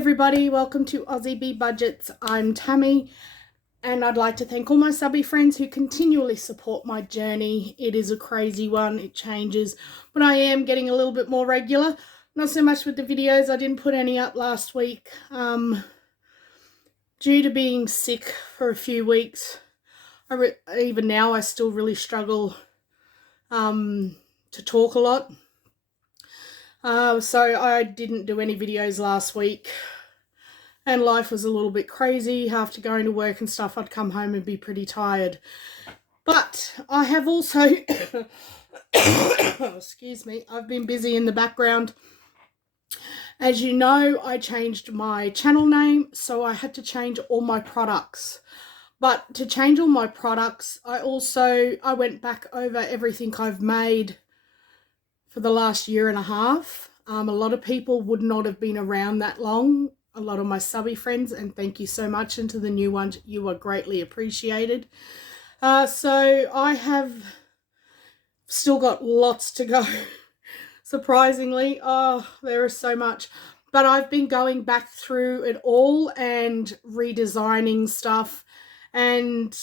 everybody, welcome to Aussie Bee Budgets. I'm Tammy and I'd like to thank all my subby friends who continually support my journey. It is a crazy one, it changes, but I am getting a little bit more regular. Not so much with the videos, I didn't put any up last week due to being sick for a few weeks. Even now I still really struggle to talk a lot. So I didn't do any videos last week and life was a little bit crazy. After going to work and stuff, I'd come home and be pretty tired. But I have also, excuse me, I've been busy in the background. As you know, I changed my channel name, so I had to change all my products. But to change all my products, I went back over everything I've made for the last year and a half. A lot of people would not have been around that long. A lot of my subby friends, and thank you so much. And to the new ones, you are greatly appreciated. So I have still got lots to go. Surprisingly, there is so much. But I've been going back through it all and redesigning stuff and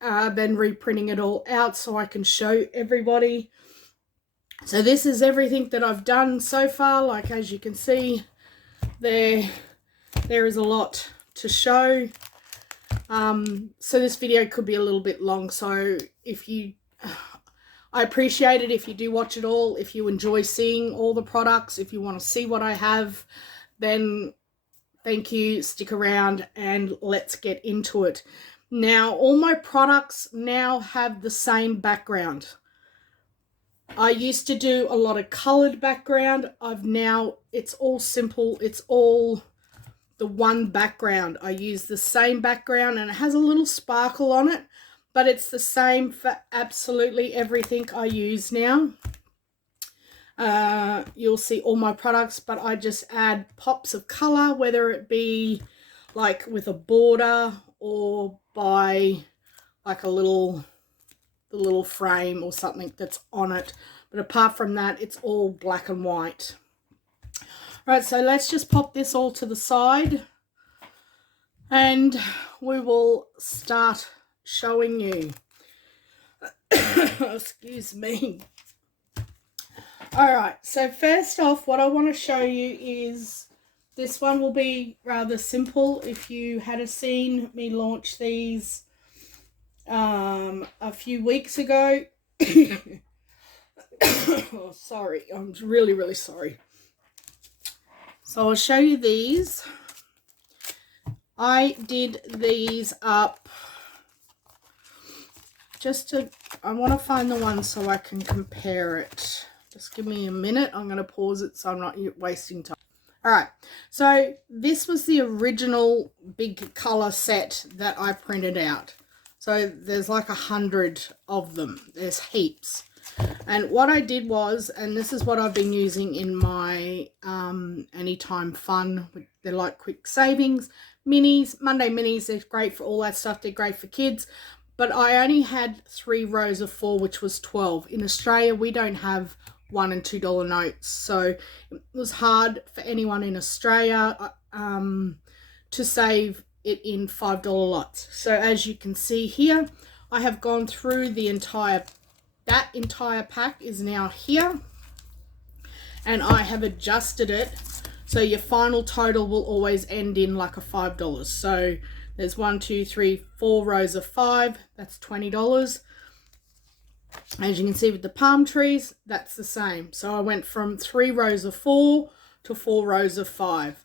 then reprinting it all out so I can show everybody. So this is everything that I've done so far. Like, as you can see, there is a lot to show. So this video could be a little bit long. So I appreciate it if you do watch it all. If you enjoy seeing all the products, if you want to see what I have, then thank you. Stick around and let's get into it. Now, all my products now have the same background. I used to do a lot of colored background. It's all simple. It's all the one background. I use the same background and it has a little sparkle on it, but it's the same for absolutely everything I use now. You'll see all my products, but I just add pops of color, whether it be like with a border or by like the little frame or something that's on it. But apart from that, it's all black and white. Right, so let's just pop this all to the side and we will start showing you. Excuse me. All right, so first off, what I want to show you is, this one will be rather simple. If you had seen me launch these a few weeks ago. Oh, sorry, I'm really sorry. So I'll show you these. I did these up I want to find the one so I can compare it. Just give me a minute. I'm going to pause it so I'm not wasting time. All right, so this was the original big color set that I printed out. So there's like 100 of them. There's heaps. And what I did was, and this is what I've been using in my Anytime Fun. They're like quick savings. Minis, Monday minis, they're great for all that stuff. They're great for kids. But I only had 3 rows of 4, which was 12. In Australia, we don't have $1 and $2 notes. So it was hard for anyone in Australia to save it in $5 lots. So as you can see here, I have gone through that entire pack is now here, and I have adjusted it so your final total will always end in like a $5. So there's 1, 2, 3, 4 rows of 5, that's $20. As you can see with the palm trees, that's the same. So I went from 3 rows of 4 to 4 rows of 5.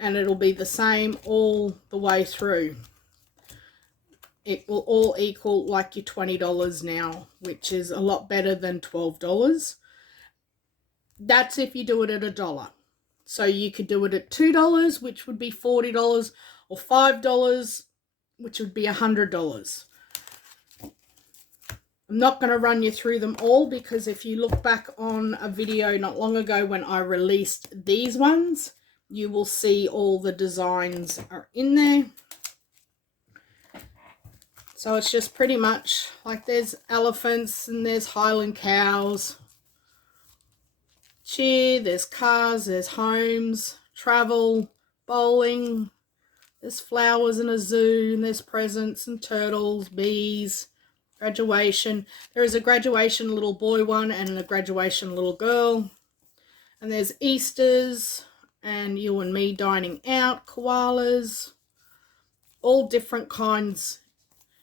And it'll be the same all the way through. It will all equal like your $20 now, which is a lot better than $12. That's if you do it at $1. So you could do it at $2, which would be $40, or $5, which would be $100. I'm not going to run you through them all, because if you look back on a video not long ago when I released these ones, you will see all the designs are in there. So it's just pretty much like there's elephants and there's Highland cows. Cheer, there's cars, there's homes, travel, bowling, there's flowers and a zoo, and there's presents and turtles, bees, graduation. There is a graduation little boy one and a graduation little girl. And there's Easters and you and me dining out, koalas, all different kinds.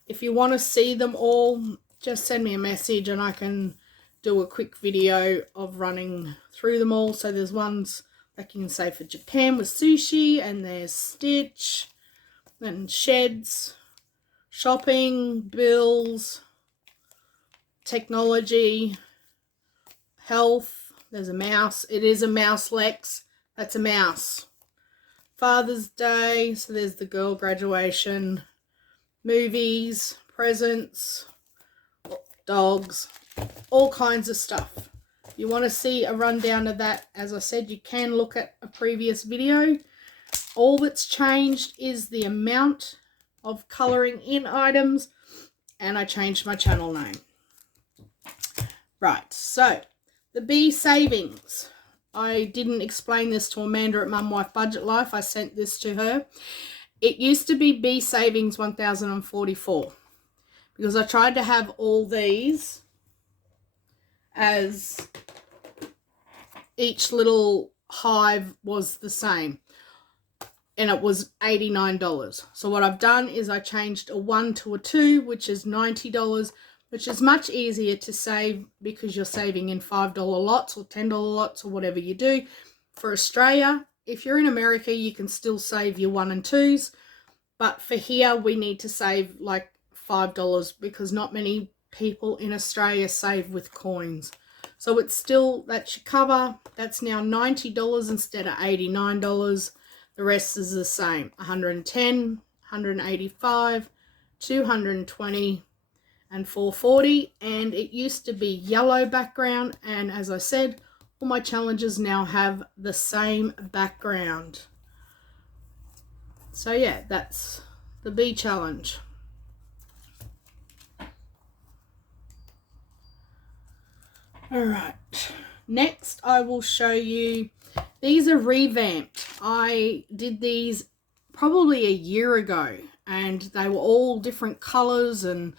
If you want to see them all, just send me a message and I can do a quick video of running through them all. So there's ones like you can say for Japan with sushi, and there's Stitch and sheds, shopping, bills, technology, health. There's a mouse. It is a mouse, Lex. That's a mouse. Father's Day. So there's the girl graduation. Movies, presents, dogs, all kinds of stuff. You want to see a rundown of that, as I said, you can look at a previous video. All that's changed is the amount of colouring in items, and I changed my channel name. Right, so the bee savings. I didn't explain this to Amanda at Mum Wife Budget Life. I sent this to her. It used to be bee savings 1044 because I tried to have all these as each little hive was the same, and it was $89. So what I've done is I changed a 1 to a 2, which is $90, which is much easier to save because you're saving in $5 lots or $10 lots or whatever you do. For Australia, if you're in America, you can still save your 1 and 2s. But for here, we need to save like $5 because not many people in Australia save with coins. So it's still, that's your cover. That's now $90 instead of $89. The rest is the same. 110, 185, 220, and 440. And it used to be yellow background. And as I said, all my challenges now have the same background. So yeah, that's the bee challenge. Alright, next I will show you, these are revamped. I did these probably a year ago and they were all different colours and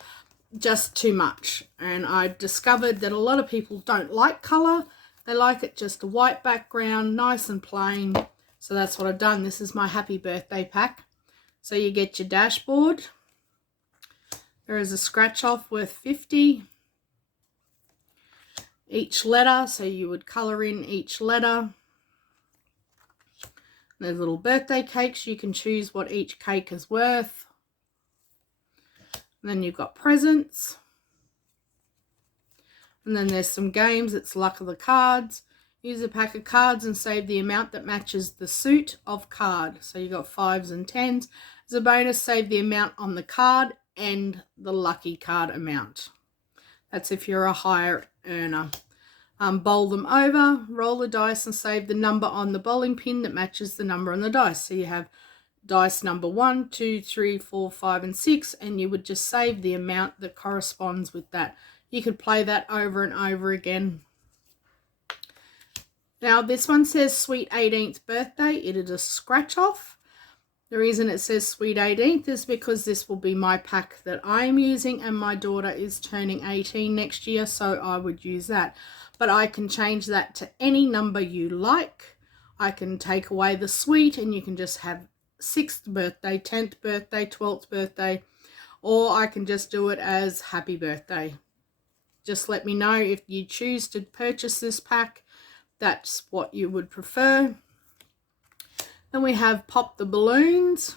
just too much. And I discovered that a lot of people don't like colour. They like it just a white background, nice and plain. So that's what I've done. This is my happy birthday pack. So you get your dashboard. There is a scratch off worth 50. Each letter, so you would colour in each letter. There's little birthday cakes. You can choose what each cake is worth. And then you've got presents. And then there's some games. It's luck of the cards. Use a pack of cards and save the amount that matches the suit of card. So you've got 5s and 10s. As a bonus, save the amount on the card and the lucky card amount. That's if you're a higher earner. Bowl them over, roll the dice and save the number on the bowling pin that matches the number on the dice. So you have dice number 1, 2, 3, 4, 5 and 6, and you would just save the amount that corresponds with that. You could play that over and over again. Now this one says sweet 18th birthday. It is a scratch off. The reason it says sweet 18th is because this will be my pack that I am using, and my daughter is turning 18 next year, so I would use that. But I can change that to any number you like. I can take away the sweet and you can just have 6th birthday, 10th birthday, 12th birthday, or I can just do it as happy birthday. Just let me know if you choose to purchase this pack, that's what you would prefer. Then we have pop the balloons.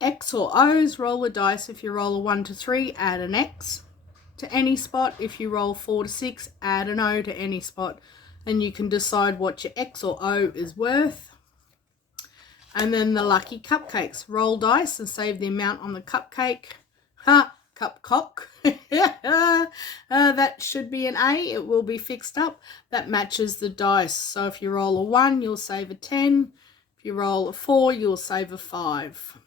X or O's, roll the dice. If you roll a 1 to 3, add an X to any spot. If you roll 4 to 6, add an O to any spot. And you can decide what your X or O is worth. And then the lucky cupcakes. Roll dice and save the amount on the cupcake. Ha! Cupcock. That should be an A. It will be fixed up. That matches the dice. So if you roll a 1, you'll save a 10. If you roll a 4, you'll save a 5.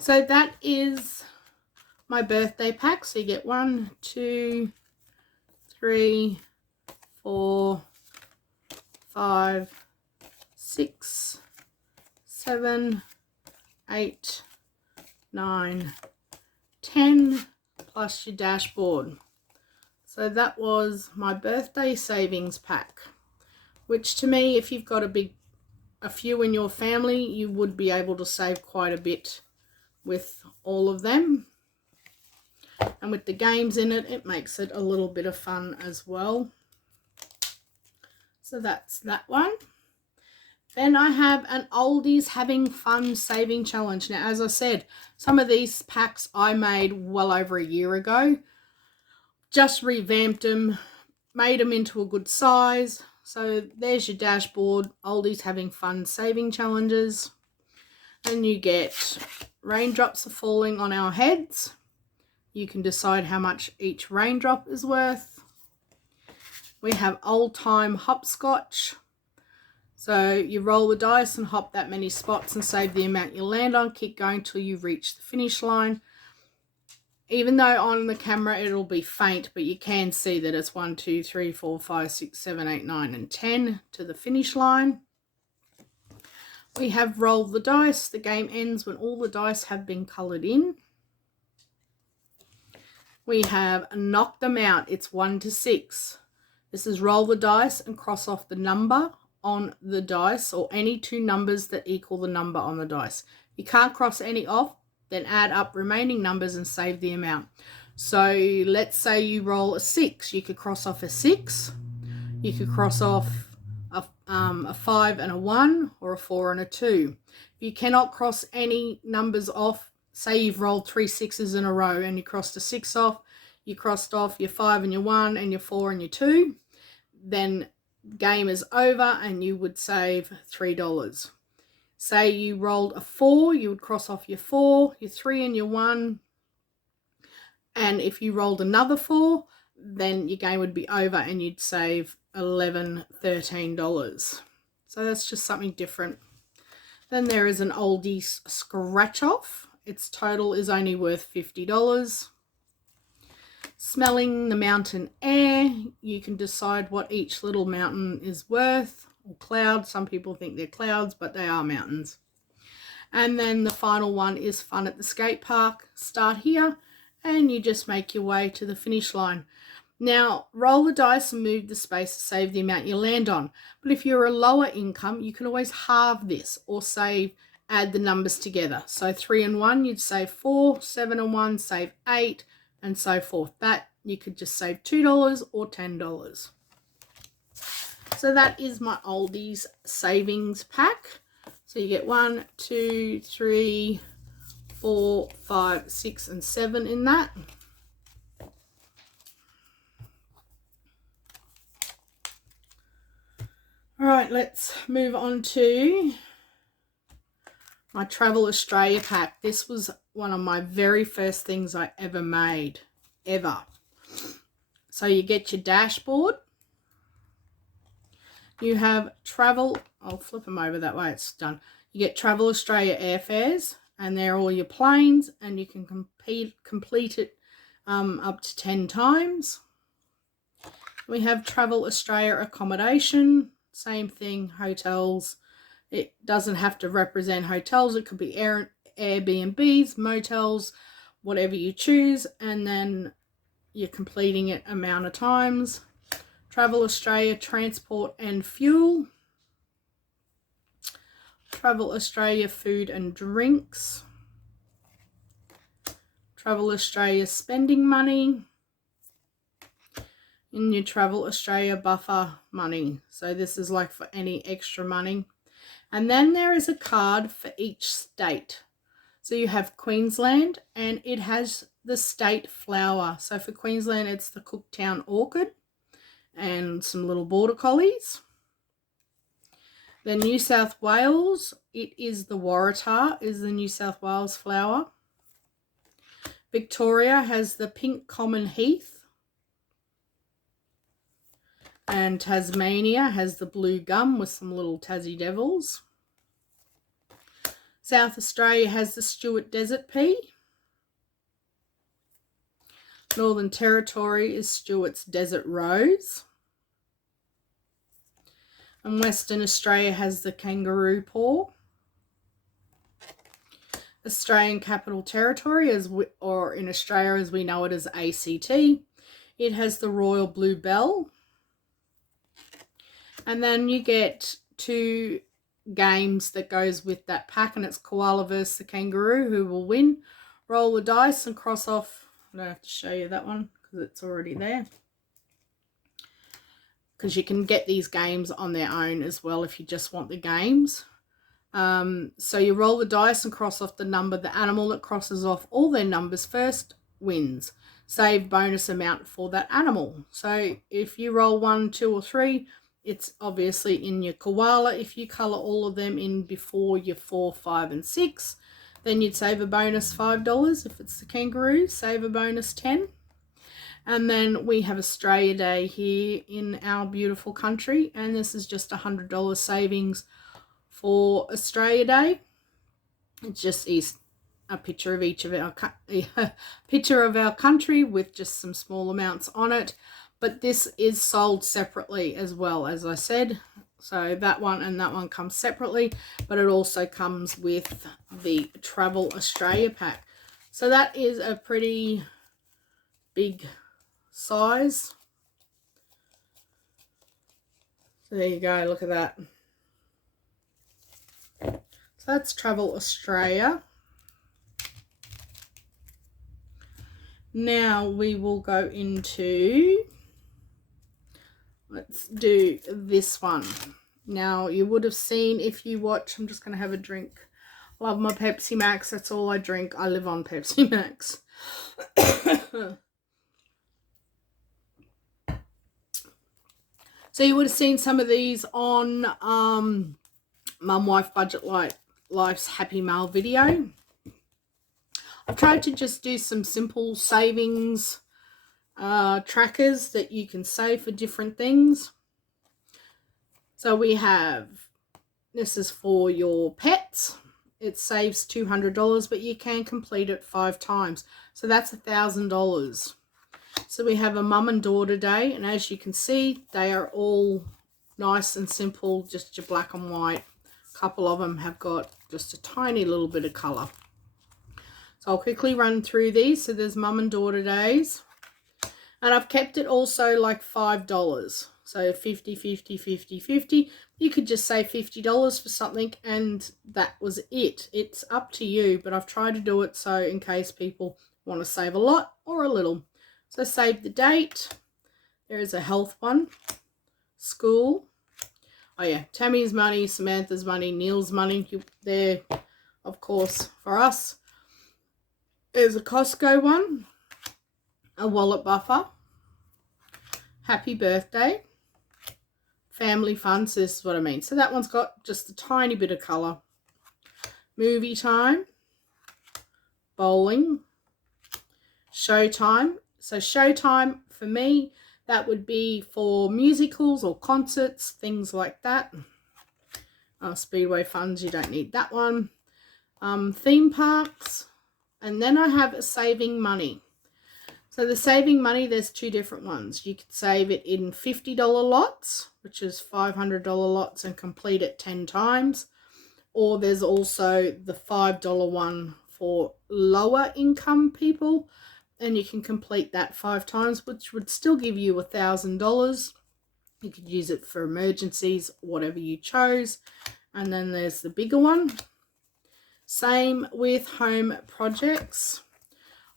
So that is my birthday pack. So you get 1, 2, 3, 4, 5, 6, 7, 8, 9, 10 plus your dashboard. So that was my birthday savings pack, which to me, if you've got a few in your family, you would be able to save quite a bit with all of them. And with the games in it, it makes it a little bit of fun as well. So that's that one. Then I have an oldies having fun saving challenge. Now, as I said, some of these packs I made well over a year ago. Just revamped them, made them into a good size. So there's your dashboard, oldies having fun saving challenges. And you get raindrops are falling on our heads. You can decide how much each raindrop is worth. We have old time hopscotch. So you roll the dice and hop that many spots and save the amount you land on. Keep going till you reach the finish line. Even though on the camera it'll be faint, but you can see that it's 1, 2, 3, 4, 5, 6, 7, 8, 9, and 10 to the finish line. We have roll the dice. The game ends when all the dice have been coloured in. We have knock them out. It's 1 to 6. This is roll the dice and cross off the number on the dice, or any two numbers that equal the number on the dice. You can't cross any off, then add up remaining numbers and save the amount. So let's say you roll a 6. You could cross off a 6. You could cross off a 5 and a 1, or a 4 and a 2. If you cannot cross any numbers off, say you've rolled 3 6s in a row and you crossed a 6 off, you crossed off your 5 and your 1 and your 4 and your 2, then game is over and you would save $3. Say you rolled a 4, you would cross off your 4, your 3 and your 1, and if you rolled another 4, then your game would be over and you'd save $11, $13. So that's just something different. Then there is an oldies scratch off. Its total is only worth $50. Smelling the mountain air. You can decide what each little mountain is worth, or cloud. Some people think they're clouds, but they are mountains. And then the final one is fun at the skate park. Start here and you just make your way to the finish line. Now, roll the dice and move the space to save the amount you land on. But if you're a lower income, you can always halve this or add the numbers together. So 3 and 1, you'd save 4, 7 and 1, save 8, and so forth. That you could just save $2 or $10. So that is my oldies savings pack. So you get 1, 2, 3, 4, 5, 6, and 7 in that. All right, let's move on to my Travel Australia pack. This was one of my very first things I ever made, ever. So you get your dashboard. You have travel, I'll flip them over that way, it's done. You get Travel Australia airfares, and they're all your planes, and you can complete it up to 10 times. We have Travel Australia accommodation, same thing, hotels. It doesn't have to represent hotels. It could be Airbnbs, motels, whatever you choose, and then you're completing it amount of times. Travel Australia transport and fuel. Travel Australia food and drinks. Travel Australia spending money. In your Travel Australia buffer money. So this is like for any extra money. And then there is a card for each state. So you have Queensland, and it has the state flower. So for Queensland, it's the Cooktown orchid and some little border collies. Then New South Wales, it is the Waratah, is the New South Wales flower. Victoria has the pink common heath. And Tasmania has the blue gum with some little Tassie devils. South Australia has the Stewart desert pea. Northern Territory is Stewart's desert rose. And Western Australia has the kangaroo paw. Australian Capital Territory, or in Australia as we know it as ACT, it has the royal blue bell. And then you get 2 games that goes with that pack, and it's koala versus the kangaroo. Who will win? Roll the dice and cross off. I don't have to show you that one because it's already there. Because you can get these games on their own as well if you just want the games. So you roll the dice and cross off the number. The animal that crosses off all their numbers first wins. Save bonus amount for that animal. So if you roll 1, 2, or 3, it's obviously in your koala. If you colour all of them in before your 4, 5, and 6, then you'd save a bonus $5. If it's the kangaroo, save a bonus 10. And then we have Australia Day here in our beautiful country, and this is just $100 savings for Australia Day. It just is a picture of each of our picture of our country with just some small amounts on it. But this is sold separately as well, as I said. So that one and that one comes separately, but it also comes with the Travel Australia pack. So that is a pretty big size. So there you go, look at that. So that's Travel Australia. Now we will go into, let's do this one. Now you would have seen if you watch, I'm just going to have a drink. Love my Pepsi Max, that's all I drink. I live on Pepsi Max. So you would have seen some of these on Mum Wife Budget Life's Happy Mail video. I've tried to just do some simple savings trackers that you can save for different things. So we have, this is for your pets. It saves $200, but you can complete it 5 times. So that's $1,000. So we have a mum and daughter day, and as you can see, they are all nice and simple, just your black and white. A couple of them have got just a tiny little bit of colour. So I'll quickly run through these. So there's mum and daughter days, and I've kept it also like $5. So 50, 50, 50, 50. You could just say $50 for something, and that was it. It's up to you, but I've tried to do it so in case people want to save a lot or a little. So save the date. There is a health one. School. Oh yeah, Tammy's money, Samantha's money, Neil's money. There, of course, for us. There's a Costco one. A wallet buffer. Happy birthday. Family fun. So this is what I mean. So that one's got just a tiny bit of colour. Movie time. Bowling. Showtime. So showtime for me, that would be for musicals or concerts, things like that. Speedway funds, you don't need that one. Theme parks. And then I have saving money. So the saving money, there's 2 different ones. You could save it in $50 lots, which is $500 lots, and complete it 10 times. Or there's also the $5 one for lower income people, and you can complete that 5 times, which would still give you $1,000. You could use it for emergencies, whatever you chose. And then there's the bigger one. Same with home projects.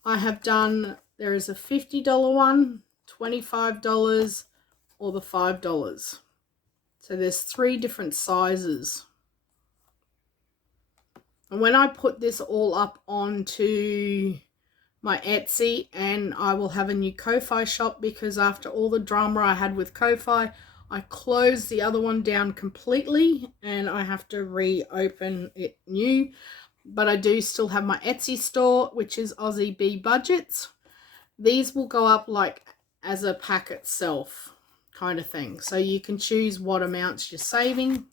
I have done, there is a $50 one, $25, or the $5. So there's 3 different sizes. And when I put this all up onto my Etsy, and I will have a new Ko-Fi shop, because after all the drama I had with Ko-Fi, I closed the other one down completely and I have to reopen it new. But I do still have my Etsy store, which is Aussie Bee Budgets. These will go up like as a pack itself kind of thing. So you can choose what amounts you're saving.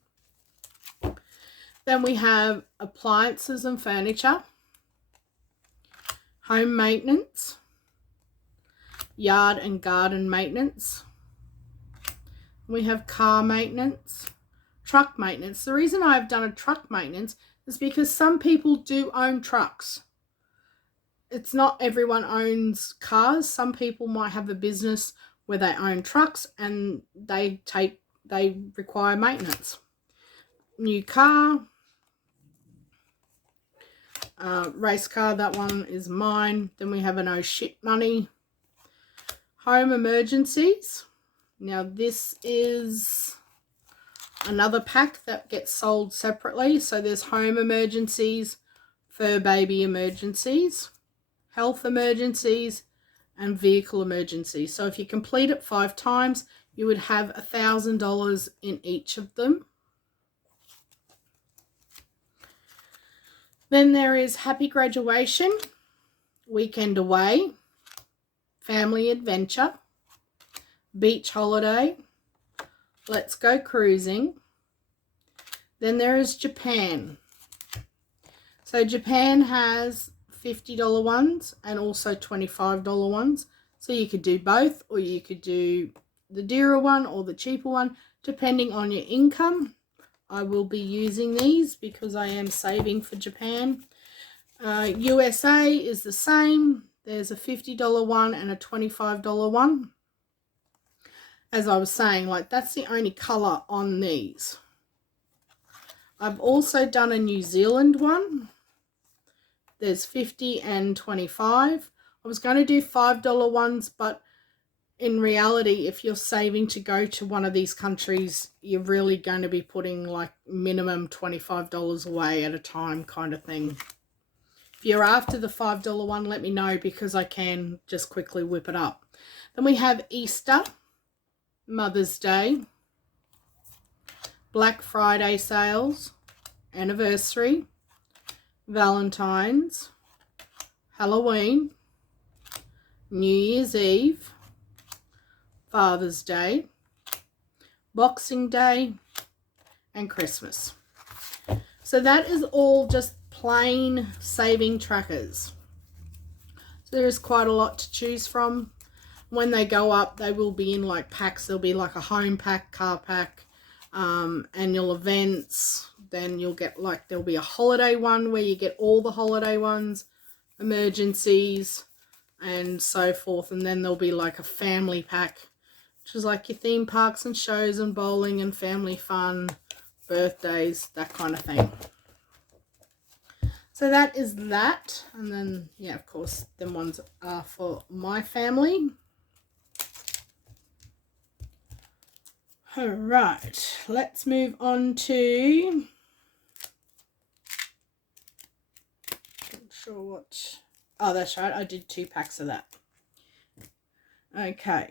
Then we have appliances and furniture. Home maintenance, yard and garden maintenance. We have car maintenance, truck maintenance. The reason I've done a truck maintenance is because some people do own trucks. It's not everyone owns cars. Some people might have a business where they own trucks and they require maintenance. New car, race car, that one is mine. Then we have an oh shit money. Home emergencies. Now this is another pack that gets sold separately. So there's home emergencies, fur baby emergencies, health emergencies, and vehicle emergencies. So if you complete it 5 times, you would have $1,000 in each of them. Then there is happy graduation, weekend away, family adventure, beach holiday, let's go cruising. Then there is Japan. So Japan has $50 ones and also $25 ones. So you could do both, or you could do the dearer one or the cheaper one, depending on your income. I will be using these because I am saving for Japan. USA is the same. There's a $50 one and a $25 one. As I was saying, like, that's the only colour on these. I've also done a New Zealand one. There's 50 and 25. I was going to do $5 ones, but in reality, if you're saving to go to one of these countries, you're really going to be putting like minimum $25 away at a time kind of thing. If you're after the $5 one, let me know because I can just quickly whip it up. Then we have Easter, Mother's Day, Black Friday sales, anniversary, Valentine's, Halloween, New Year's Eve, Father's Day, Boxing Day, and Christmas. So that is all just plain saving trackers. So there's quite a lot to choose from. When they go up, they will be in like packs. There'll be like a home pack, car pack, annual events. Then you'll get like, there'll be a holiday one where you get all the holiday ones, emergencies, and so forth. And then there'll be like a family pack, which is like your theme parks and shows and bowling and family fun, birthdays, that kind of thing. So that is that. And then, yeah, of course, them ones are for my family. All right, let's move on to, not sure what, oh, that's right, I did 2 packs of that. Okay.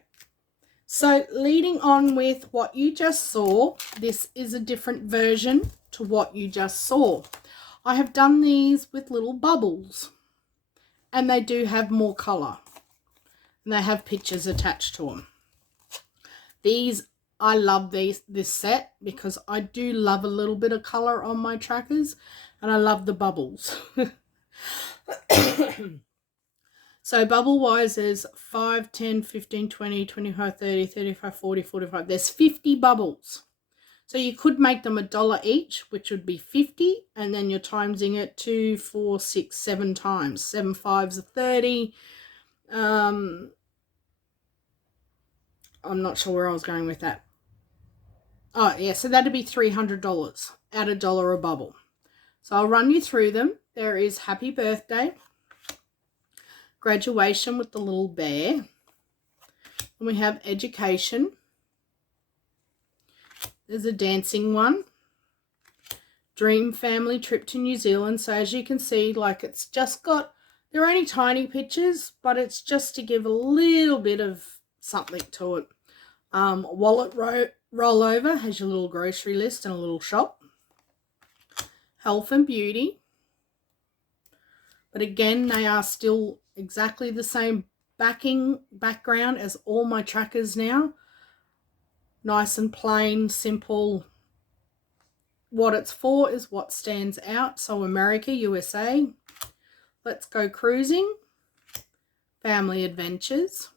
So leading on with what you just saw, this is a different version to what you just saw. I have done these with little bubbles and they do have more colour and they have pictures attached to them. I love this set because I do love a little bit of colour on my trackers and I love the bubbles. So bubble wise, there's 5, 10, 15, 20, 25, 30, 35, 40, 45. There's 50 bubbles. So you could make them $1 each, which would be 50. And then you're timesing it 2, 4, 6, 7 times. 7 5s are 30. I'm not sure where I was going with that. Oh, yeah, so that'd be $300 at $1 a bubble. So I'll run you through them. There is Happy Birthday, Graduation with the little bear. And we have Education. There's a dancing one. Dream Family Trip to New Zealand. So as you can see, like it's just got, they're only tiny pictures, but it's just to give a little bit of something to it. Wallet rollover has your little grocery list and a little shop. Health and Beauty. But again, they are still exactly the same background as all my trackers now. Nice and plain, simple. What it's for is what stands out. So America, USA. Let's Go Cruising. Family Adventures.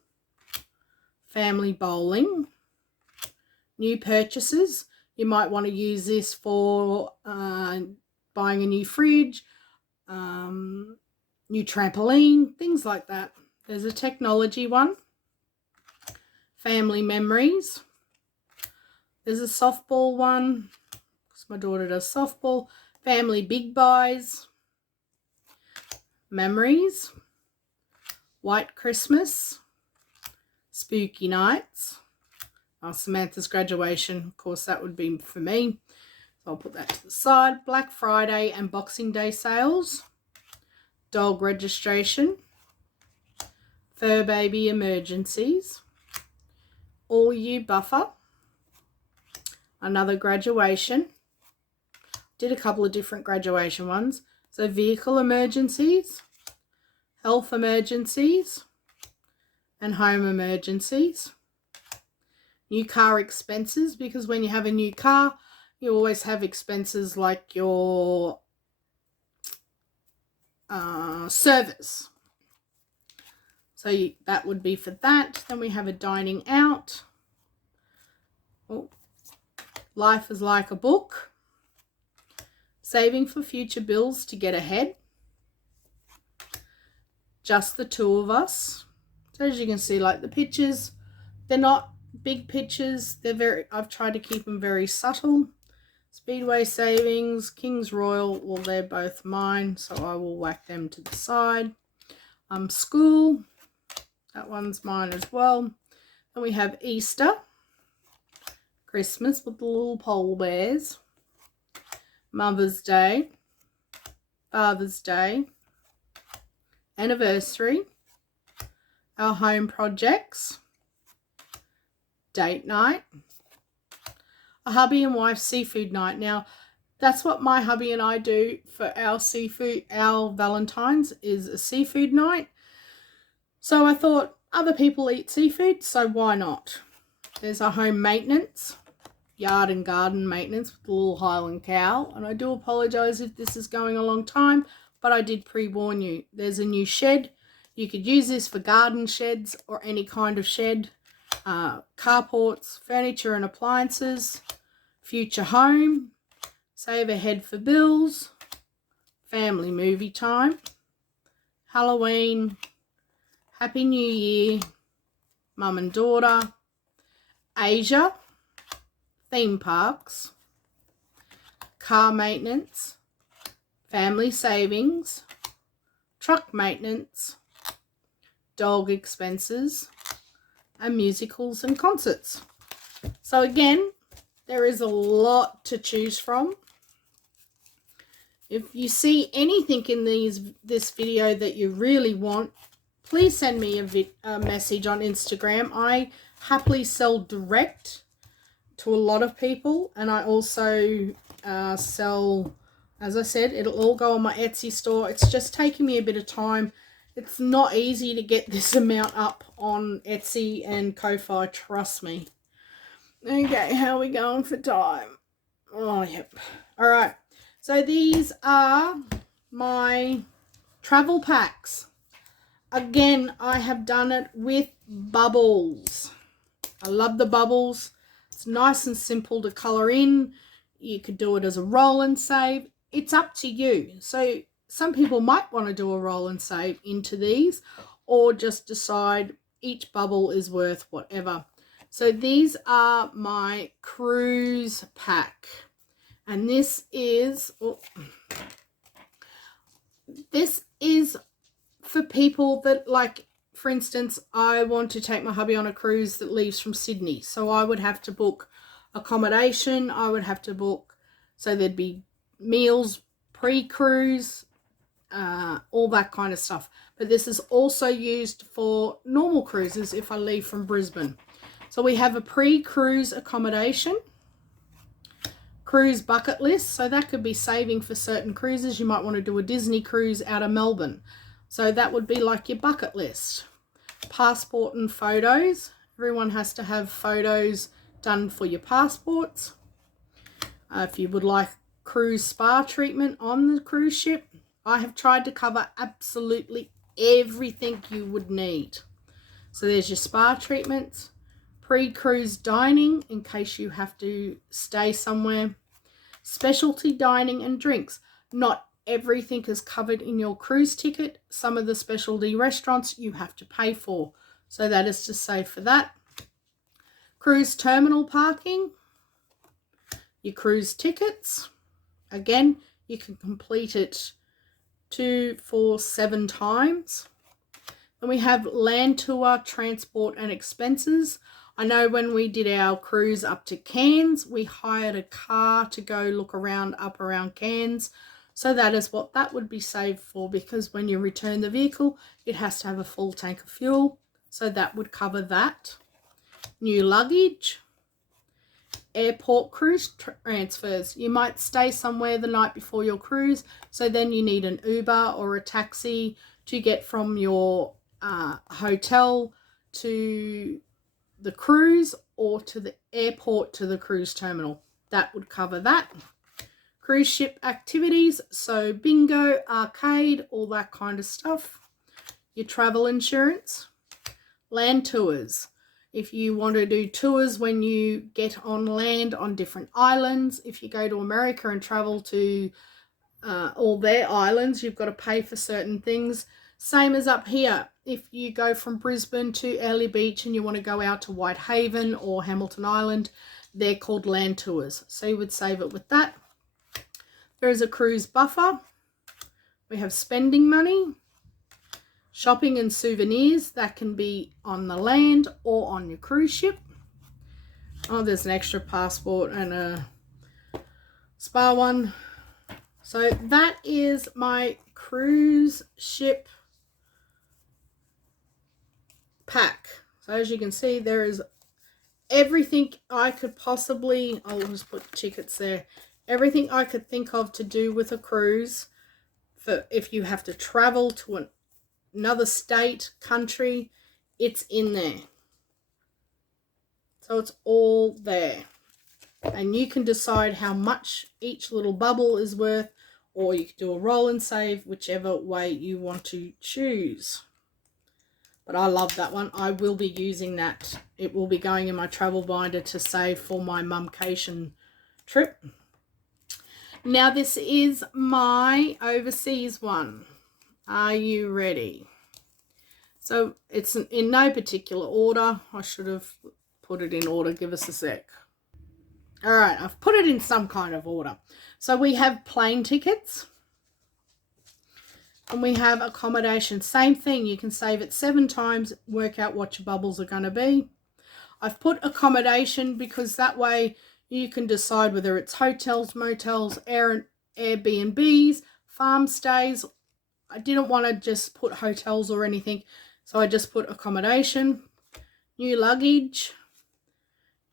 Family Bowling. New Purchases. You might want to use this for buying a new fridge, new trampoline, things like that. There's a technology one. Family memories. There's a softball one, because my daughter does softball. Family big buys. Memories. White Christmas. Spooky nights. Samantha's graduation, of course, that would be for me. So I'll put that to the side. Black Friday and Boxing Day sales. Dog registration. Fur baby emergencies. All you buffer. Another graduation. Did a couple of different graduation ones. So vehicle emergencies, health emergencies, and home emergencies. New car expenses, because when you have a new car, you always have expenses like your service. So that would be for that. Then we have a dining out. Oh, life is like a book. Saving for future bills to get ahead. Just the two of us. So as you can see, like the pictures, they're not big pictures. I've tried to keep them very subtle. Speedway savings, King's Royal, well, they're both mine, so I will whack them to the side. School, that one's mine as well. Then we have Easter, Christmas with the little pole bears, Mother's Day, Father's Day, anniversary, our home projects, date night, a hubby and wife seafood night. Now, that's what my hubby and I do for our seafood, our Valentine's is a seafood night. So I thought other people eat seafood, so why not? There's our home maintenance, yard and garden maintenance with the little Highland cow. And I do apologise if this is going a long time, but I did pre-warn you. There's a new shed. You could use this for garden sheds or any kind of shed. Carports, furniture and appliances, future home, save ahead for bills, family movie time, Halloween, Happy New Year, mum and daughter, Asia, theme parks, car maintenance, family savings, truck maintenance, dog expenses, and musicals and concerts. So again, there is a lot to choose from. If you see anything in this video that you really want, please send me a message on Instagram. I happily sell direct to a lot of people, and I also sell, as I said, it'll all go on my Etsy store. It's just taking me a bit of time. It's not easy to get this amount up on Etsy and Ko-Fi, trust me. Okay, how are we going for time? Oh, yep. All right. So these are my travel packs. Again, I have done it with bubbles. I love the bubbles. It's nice and simple to colour in. You could do it as a roll and save. It's up to you. So some people might want to do a roll and save into these, or just decide each bubble is worth whatever. So these are my cruise pack. And this is for people that, like, for instance, I want to take my hubby on a cruise that leaves from Sydney. So I would have to book accommodation. I would have to book, so there'd be meals pre-cruise, all that kind of stuff. But this is also used for normal cruises if I leave from Brisbane. So we have a pre-cruise accommodation, cruise bucket list. So that could be saving for certain cruises. You might want to do a Disney cruise out of Melbourne. So that would be like your bucket list. Passport and photos. Everyone has to have photos done for your passports. If you would like cruise spa treatment on the cruise ship, I have tried to cover absolutely everything you would need. So there's your spa treatments, Pre-cruise dining in case you have to stay somewhere. Specialty dining and drinks. Not everything is covered in your cruise ticket. Some of the specialty restaurants you have to pay for. So that is to say for that. Cruise terminal parking. Your cruise tickets. Again, you can complete it 2, 4, 7 times. Then we have land tour, transport and expenses. I know when we did our cruise up to Cairns, we hired a car to go look around up around Cairns. So that is what that would be saved for, because when you return the vehicle, it has to have a full tank of fuel. So that would cover that. New luggage. Airport cruise transfers. You might stay somewhere the night before your cruise, so then you need an Uber or a taxi to get from your hotel to the cruise or to the airport to the cruise terminal. That would cover that. Cruise ship activities, so bingo, arcade, all that kind of stuff. Your travel insurance. Land tours. If you want to do tours when you get on land on different islands, if you go to America and travel to all their islands, you've got to pay for certain things. Same as up here. If you go from Brisbane to Early Beach and you want to go out to Whitehaven or Hamilton Island, they're called land tours. So you would save it with that. There is a cruise buffer. We have spending money. Shopping and souvenirs, that can be on the land or on your cruise ship. Oh, there's an extra passport and a spa one. So that is my cruise ship pack. So as you can see, there is everything I could possibly, I'll just put tickets there, everything I could think of to do with a cruise for if you have to travel to another state, country, it's in there. So it's all there. And you can decide how much each little bubble is worth, or you can do a roll and save, whichever way you want to choose. But I love that one. I will be using that. It will be going in my travel binder to save for my mumcation trip. Now this is my overseas one. Are you ready? So it's in no particular order. I should have put it in order. Give us a sec. All right, I've put it in some kind of order. So we have plane tickets. And we have accommodation. Same thing. You can save it 7 times. Work out what your bubbles are going to be. I've put accommodation because that way you can decide whether it's hotels, motels, Airbnbs, farm stays. I didn't want to just put hotels or anything, so I just put accommodation. New luggage,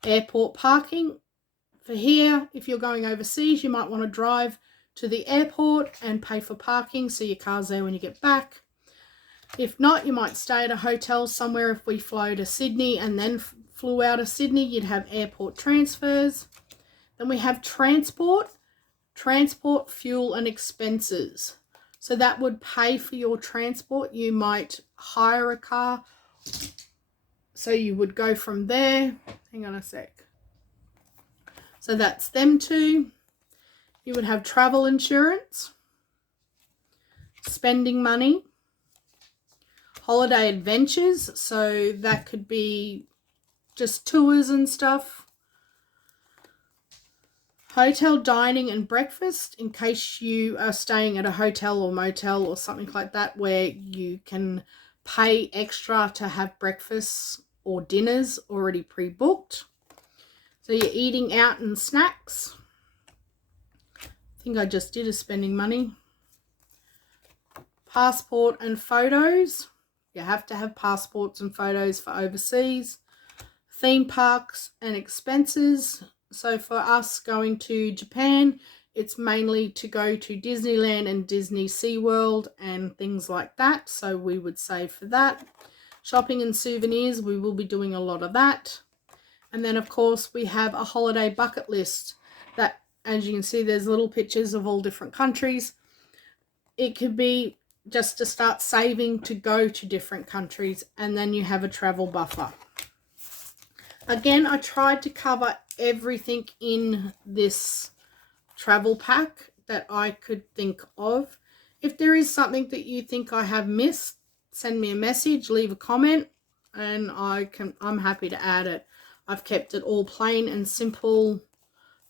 airport parking. For here, if you're going overseas, you might want to drive to the airport and pay for parking so your car's there when you get back. If not, you might stay at a hotel somewhere. If we flew to Sydney and then flew out of Sydney, you'd have airport transfers. Then we have transport, fuel and expenses. So that would pay for your transport. You might hire a car. So you would go from there. Hang on a sec. So that's them two. You would have travel insurance, spending money, holiday adventures. So that could be just tours and stuff. Hotel dining and breakfast in case you are staying at a hotel or motel or something like that where you can pay extra to have breakfasts or dinners already pre-booked. So you're eating out and snacks. I think I just did a spending money. Passport and photos. You have to have passports and photos for overseas. Theme parks and expenses. So for us going to Japan, it's mainly to go to Disneyland and Disney SeaWorld and things like that. So we would save for that. Shopping and souvenirs, we will be doing a lot of that. And then, of course, we have a holiday bucket list that, as you can see, there's little pictures of all different countries. It could be just to start saving to go to different countries, and then you have a travel buffer. Again, I tried to cover everything in this travel pack that I could think of. If there is something that you think I have missed, send me a message, leave a comment, and I'm happy to add it. I've kept it all plain and simple,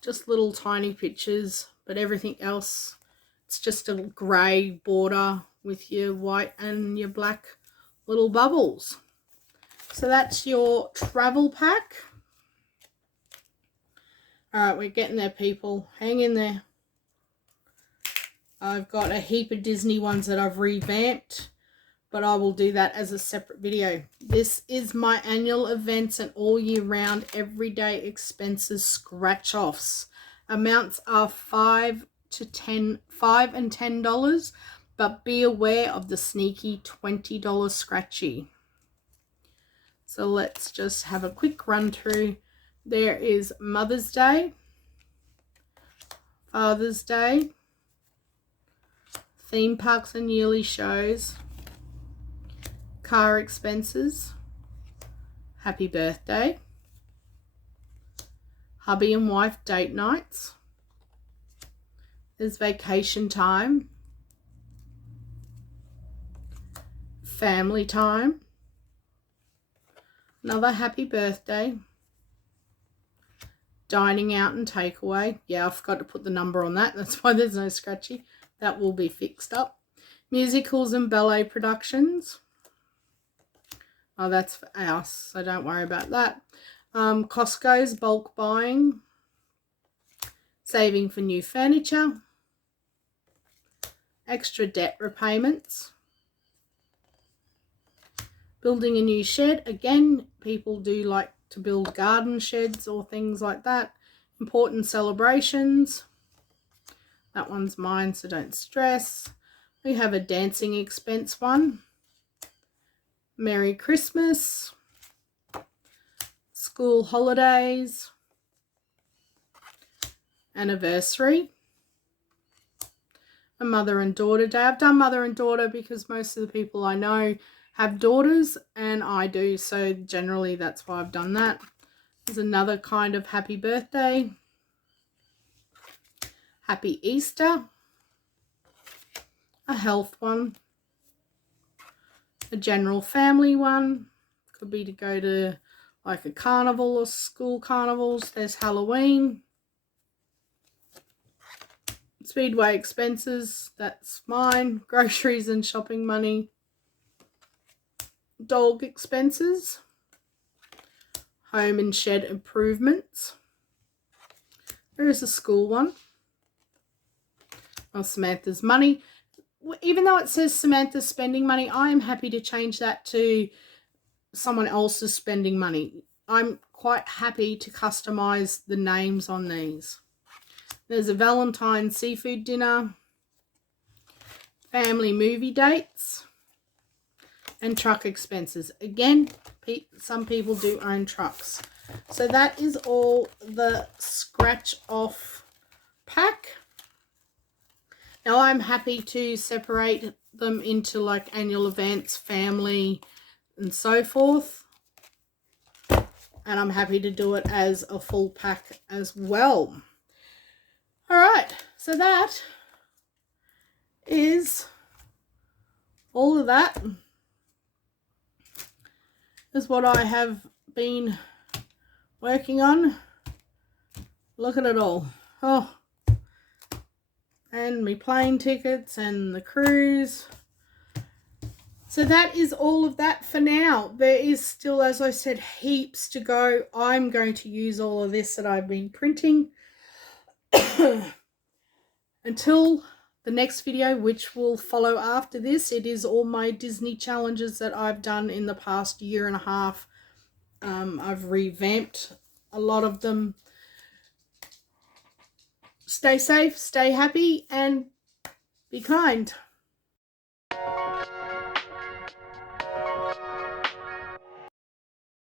just little tiny pictures, but everything else, it's just a grey border with your white and your black little bubbles. So that's your travel pack. All right, we're getting there, people. Hang in there. I've got a heap of Disney ones that I've revamped, but I will do that as a separate video. This is my annual events and all year round everyday expenses scratch offs. Amounts are $5 and $10, but be aware of the sneaky $20 scratchy. So let's just have a quick run through. There is Mother's Day, Father's Day, theme parks and yearly shows, car expenses, happy birthday, hubby and wife date nights, there's vacation time, family time, another happy birthday, dining out and takeaway. Yeah, I forgot to put the number on that. That's why there's no scratchy. That will be fixed up. Musicals and ballet productions. Oh, that's for us, so don't worry about that. Costco's bulk buying. Saving for new furniture. Extra debt repayments. Building a new shed. Again, people do like to build garden sheds or things like that. Important celebrations. That one's mine, so don't stress. We have a dancing expense one. Merry Christmas. School holidays. Anniversary. A mother and daughter day. I've done mother and daughter because most of the people I know have daughters, and I do, so generally that's why I've done that. There's another kind of happy birthday. Happy Easter. A health one. A general family one. Could be to go to like a carnival or school carnivals. There's Halloween. Speedway expenses. That's mine. Groceries and shopping money. Dog expenses. Home and shed improvements. There is a school one. Well, Samantha's money. Even though it says Samantha's spending money, I am happy to change that to someone else's spending money. I'm quite happy to customize the names on these. There's a Valentine seafood dinner. Family movie dates. And truck expenses. Again, some people do own trucks. So that is all the scratch off pack. Now I'm happy to separate them into like annual events, family, and so forth. And I'm happy to do it as a full pack as well. All right, so that is all of that. Is what I have been working on. Look at it all. Oh, and my plane tickets and the cruise. So that is all of that for now. There is still, as I said, heaps to go. I'm going to use all of this that I've been printing until the next video, which will follow after this. It is all my Disney challenges that I've done in the past year and a half. I've revamped a lot of them. Stay safe, stay happy, and be kind.